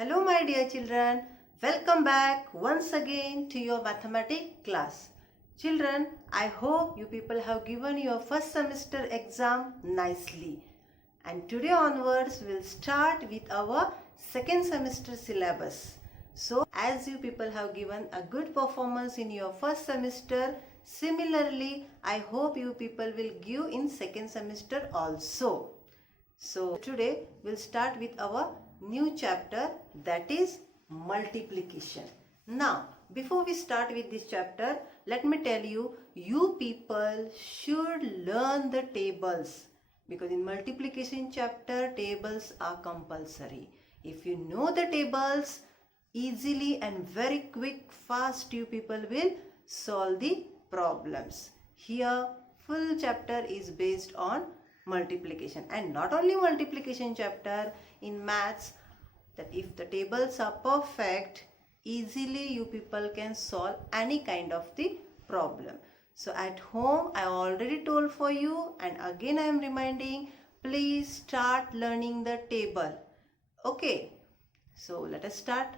Hello my dear children, welcome back once again to your mathematics class. Children, I hope you people have given your first semester exam nicely. And today onwards we'll start with our second semester syllabus. So as you people have given a good performance in your first semester, similarly I hope you people will give in second semester also. So today we'll start with our new chapter, that is multiplication. Now before we start with this chapter, let me tell you, you people should learn the tables, because in multiplication chapter tables are compulsory. If you know the tables, easily and very quick fast you people will solve the problems. Here full chapter is based on multiplication, and not only multiplication chapter, in maths, that if the tables are perfect, easily you people can solve any kind of the problem. So at home I already told for you, and again I am reminding, please start learning the table. Okay, so let us start.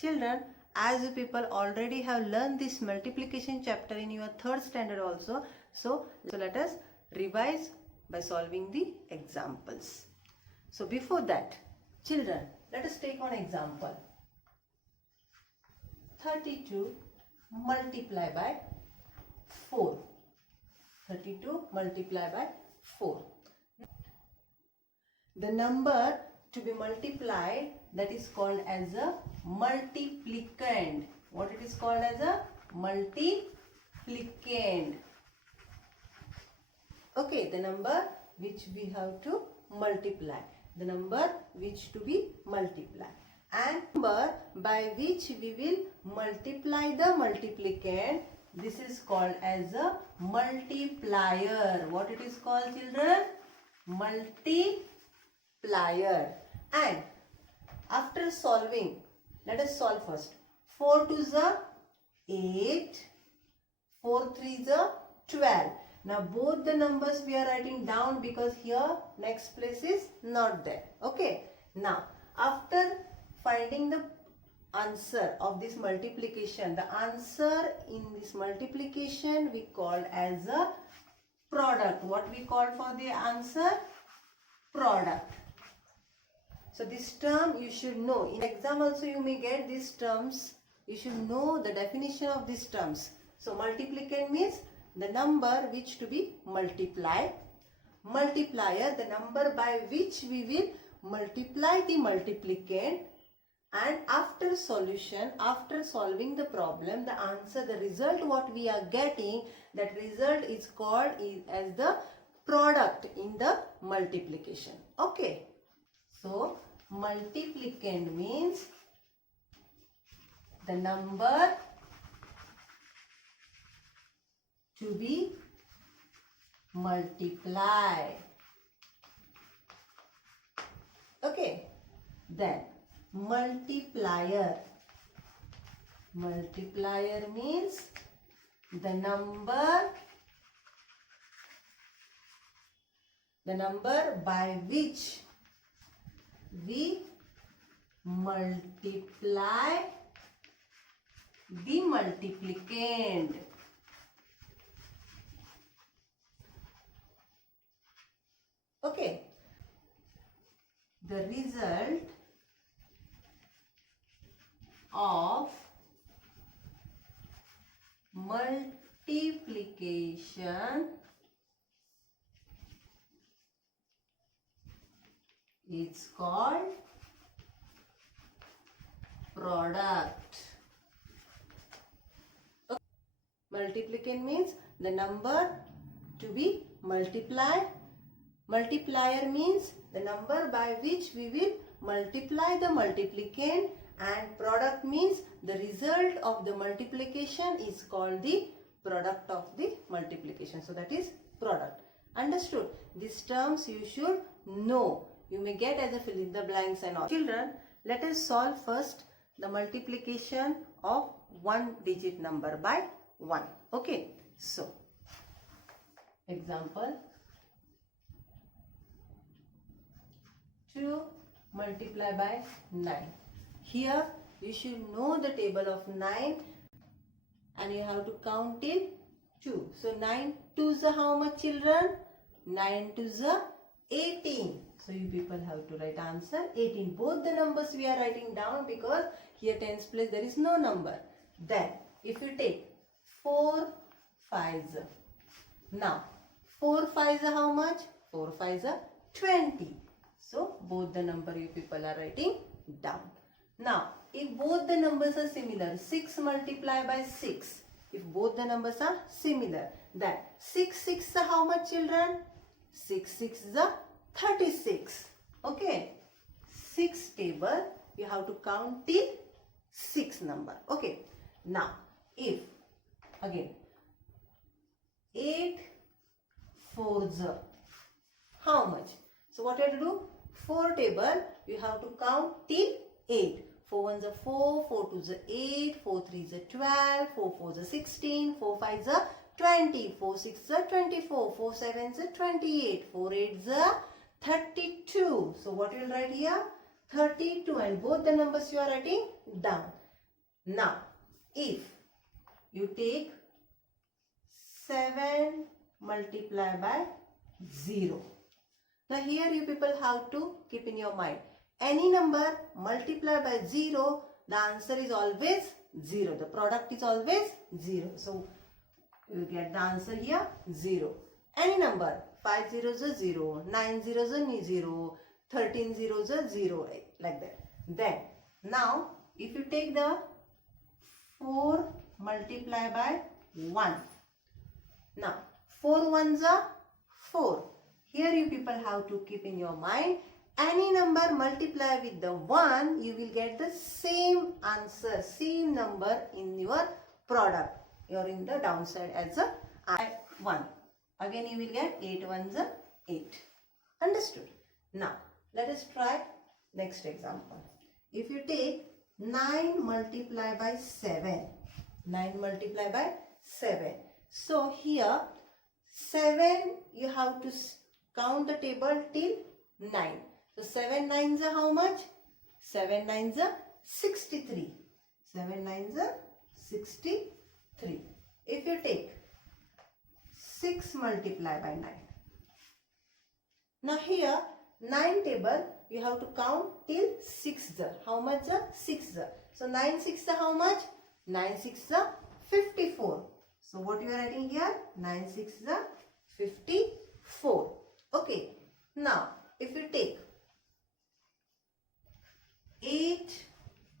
Children, as you people already have learned this multiplication chapter in your third standard also, so let us revise by solving the examples. So before that, children, let us take one example. 32 multiply by 4. 32 multiply by 4. The number to be multiplied, that is called as a multiplicand. What it is called as a multiplicand. Okay, the number which we have to multiply, the number which to be multiplied, and number by which we will multiply the multiplicand, this is called as a multiplier. What it is called, children? Multiplier. And after solving, let us solve first. 4 2s are 8, 4 3s are 12. Now both the numbers we are writing down, because here next place is not there. Okay. Now after finding the answer of this multiplication, the answer in this multiplication we called as a product. What we call for the answer? Product. So this term you should know. In exam also you may get these terms. You should know the definition of these terms. So multiplicand means the number which to be multiplied. Multiplier, the number by which we will multiply the multiplicand. And after solution, after solving the problem, the answer, the result what we are getting, that result is called as the product in the multiplication. Okay. So multiplicand means the number to be multiplied. Okay. Then multiplier. Multiplier means the number by which we multiply the multiplicand. Okay. The result of multiplication is called product. Okay. Multiplicand means the number to be multiplied. Multiplier means the number by which we will multiply the multiplicand, and product means the result of the multiplication is called the product of the multiplication. So that is product. Understood? These terms you should know. You may get as a fill in the blanks and all. Children, let us solve first the multiplication of one digit number by 1. Okay. So, example, 2 multiply by 9. Here you should know the table of 9 and you have to count till 2. So 9 2s are how much, children? 9 2s are 18. So you people have to write answer 18. Both the numbers we are writing down because here tens place there is no number. Then if you take 4 5s. Now 4 5s are how much? 4 5s are 20. So both the number you people are writing down. Now if both the numbers are similar, 6 multiplied by 6. If both the numbers are similar, then 6 6 are how much, children? 6 6 is a 36. Okay. 6 table you have to count till 6 number. Okay. Now if again 8 4s are how much? So what you have to do? 4 table you have to count till 8. 4 ones are 4, 4 twos are 8, 4 threes are 12, 4 fours are 16, 4 fives are 20, 4 sixes are 24, 4 sevens are 28, 4 eights are 32. So what you will write here? 32, and both the numbers you are writing down. Now if you take 7 multiplied by 0. Now here you people have to keep in your mind, any number multiplied by 0, the answer is always 0. The product is always 0. So you will get the answer here 0. Any number, 5 zeros are 0, 9 zeros are 0, 13 zeros are 0, like that. Then now if you take the 4 multiplied by 1. Now 4 ones are 4. Here you people have to keep in your mind, any number multiply with the 1, you will get the same answer, same number in your product. You are in the downside as a 1. Again you will get 8 ones are 8. Understood? Now let us try next example. If you take 9 multiplied by 7. 9 multiplied by 7. So here 7 you have to count the table till 9. So 7 nines are how much? 7 nines are 63. 7 nines are 63. If you take 6 multiplied by 9. Now here 9 table you have to count till 6. How much? 6. So 9 6 are how much? 9 6 are 54. So what you are writing here? 9 6 are 54. Okay. Now if you take 8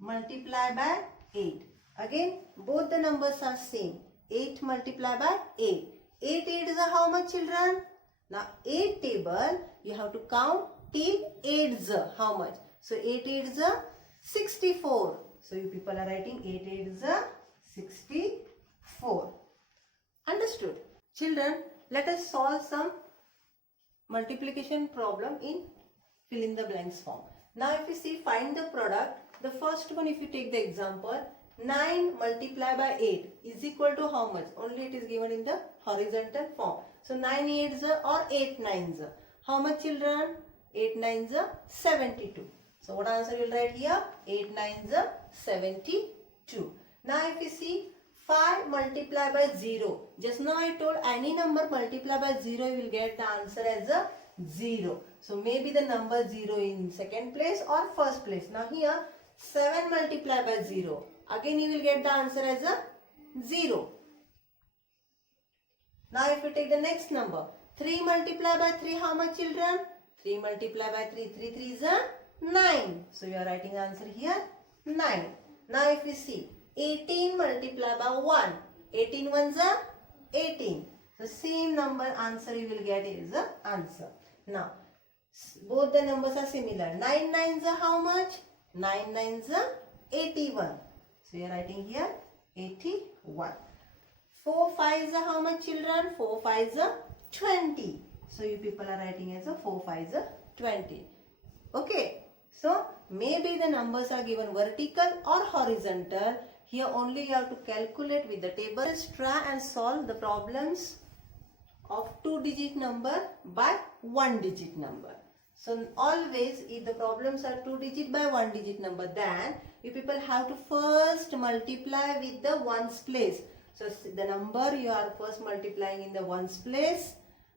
multiplied by 8. Again both the numbers are same. 8 multiplied by 8. 8 8s are how much, children? Now 8 table you have to count till 8s. How much? So 8 8s are 64. So you people are writing 8 8s are 64. Understood? Children, let us solve some multiplication problem in fill in the blanks form. Now if you see, find the product. The first one, if you take the example, 9 multiplied by 8 is equal to how much? Only it is given in the horizontal form. So 9 8s or 8 9s. How much, children? 8 9s are 72. So what answer you will write here? 8 9s are 72. Now if you see, 5 multiplied by 0. Just now I told any number multiplied by 0 you will get the answer as a 0. So maybe the number 0 in second place or first place. Now here 7 multiplied by 0. Again you will get the answer as a 0. Now if you take the next number, 3 multiplied by 3, how much, children? 3 multiplied by 3, 3 3s are 9. So you are writing the answer here 9. Now if you see, 18 multiplied by 1. 18 ones are 18. The same number answer you will get is the answer. Now both the numbers are similar. 9 9s are how much? 9 9s are 81. So you are writing here 81. 4 5s are how much, children? 4 5s are 20. So you people are writing as a 4 5s are 20. Okay. So maybe the numbers are given vertical or horizontal. Here only you have to calculate with the table. Let's try and solve the problems of 2-digit number by 1-digit number. So always if the problems are 2 digit by 1 digit number, then you people have to first multiply with the ones place. So the number you are first multiplying in the ones place,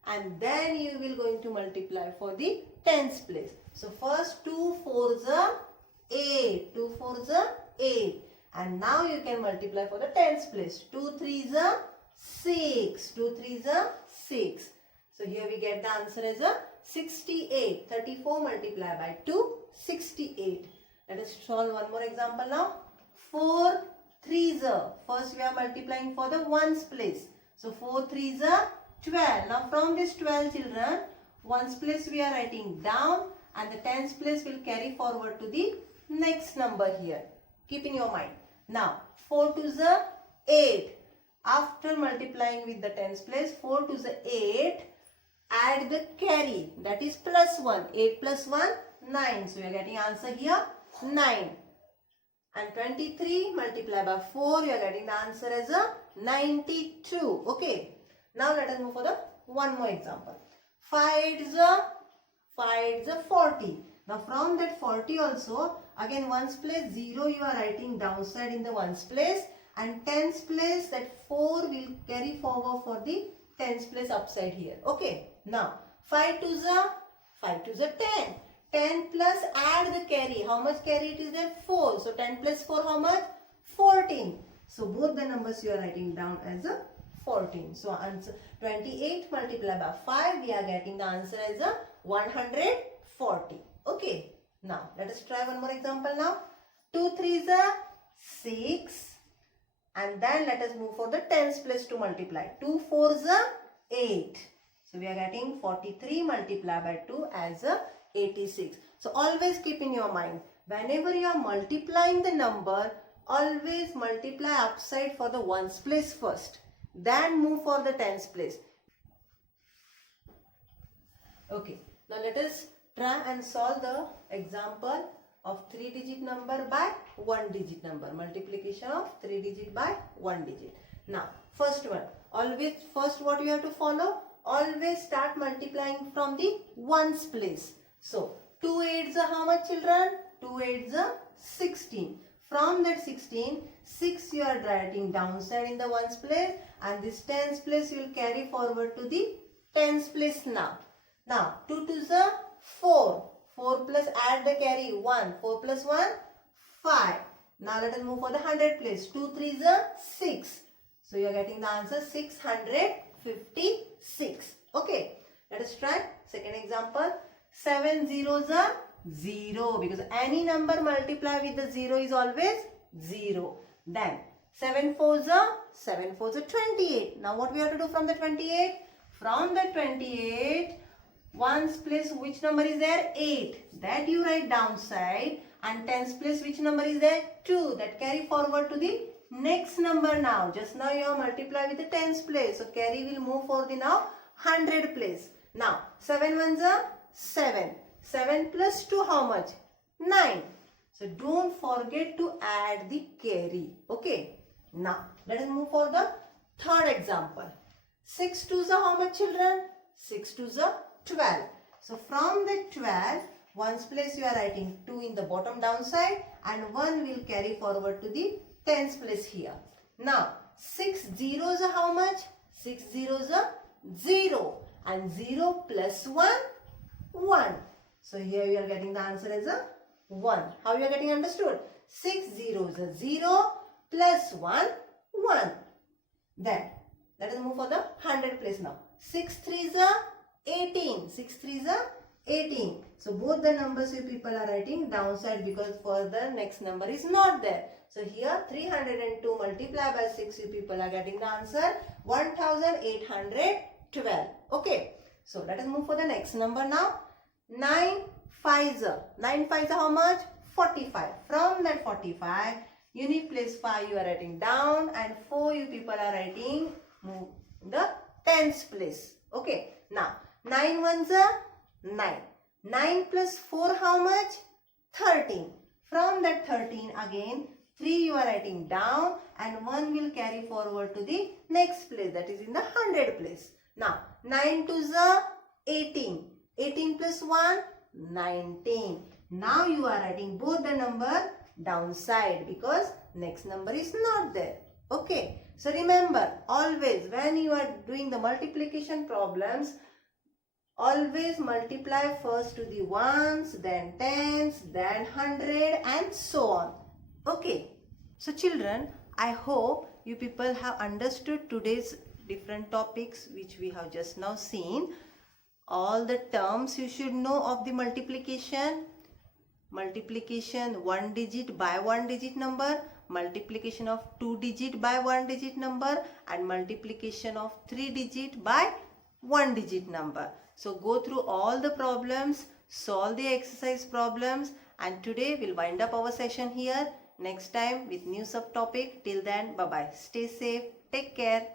and then you will going to multiply for the tens place. So first 2 4s are 8, 2 4s are 8, and now you can multiply for the tens place. 2 3s are 6, 2 3s are 6. So here we get the answer as a 68. 34 multiplied by 2, 68. Let us solve one more example now. 4 3s are, first we are multiplying for the ones place. So 4 3s are 12. Now from this 12 children, ones place we are writing down, and the tens place will carry forward to the next number here. Keep in your mind. Now 4 2s are 8. After multiplying with the tens place, 4 2s are 8. Add the carry, that is plus 1. 8 plus 1, 9. So we are getting answer here 9. And 23 multiplied by 4, you are getting the answer as a 92. Okay. Now let us move for the one more example. 5 is a 40. Now from that 40 also, again ones place 0 you are writing downside in the ones place, and tens place that 4 will carry forward for the tens place upside here. Okay. Now 5 2s are 10. 10 plus add the carry. How much carry it is there? 4. So 10 plus 4 how much? 14. So both the numbers you are writing down as a 14. So answer 28 multiplied by 5, we are getting the answer as a 140. Okay. Now let us try one more example now. 2 3s are 6. And then let us move for the tens place to multiply. 2 4s are 8. So we are getting 43 multiplied by 2 as a 86. So always keep in your mind, whenever you are multiplying the number, always multiply upside for the ones place first, then move for the tens place. Okay, now let us try and solve the example of 3-digit number by 1-digit number. Multiplication of 3 digit by 1 digit. Now first one, always first what you have to follow? Always start multiplying from the ones place. So 2 8s are how much children? 2 8s are 16. From that 16, 6 you are writing downside in the ones place, and this tens place you will carry forward to the tens place now. Now 2 2s are 4. 4 plus add the carry 1. 4 plus 1, 5. Now let us move for the 100 place. 2 3s are 6. So you are getting the answer 656. Okay. Let us try second example. 7 zeros are 0, because any number multiply with the 0 is always 0. Then 7 4s are 28. Now what we have to do from the 28? From the 28, ones place which number is there? 8. That you write downside, and tens place which number is there? 2. That carry forward to the next number now. Just now you have multiplied with the tens place. So carry will move for the now 100 place. Now 7 ones are 7. 7 plus 2 how much? 9. So don't forget to add the carry. Okay. Now let us move for the third example. 6 2s are how much children? 6 2s are 12. So from the 12, ones place you are writing 2 in the bottom downside, and 1 will carry forward to the tens place here. Now 6 zeros are how much? 6 zeros are 0, and 0 plus 1, 1. So here you are getting the answer as a 1. How you are getting understood? 6 zeros are 0 plus 1, 1. Then let us move for the 100 place now. 6 3s are 18. 6 3s are 18. So both the numbers you people are writing downside, because further next number is not there. So here 302 multiplied by 6 you people are getting the answer 1812. Okay. So let us move for the next number now. 9 5s are how much? 45. From that 45, unit place 5 you are writing down, and 4 you people are writing the tens place. Okay. Now 9 ones are 9. 9 plus 4 how much? 13. From that 13 again 3 you are writing down, and 1 will carry forward to the next place, that is in the 100 place. Now 9 2s are 18. 18 plus 1, 19. Now you are writing both the number downside because next number is not there. Okay. So remember, always when you are doing the multiplication problems, always multiply first to the ones, then tens, then 100 and so on. Okay. So children, I hope you people have understood today's different topics which we have just now seen. All the terms you should know of the multiplication. Multiplication 1 digit by 1 digit number, multiplication of 2 digit by 1 digit number, and multiplication of 3 digit by 1 digit number. So go through all the problems, solve the exercise problems, and today we'll wind up our session here. Next time with new subtopic. Till then, bye bye. Stay safe. Take care.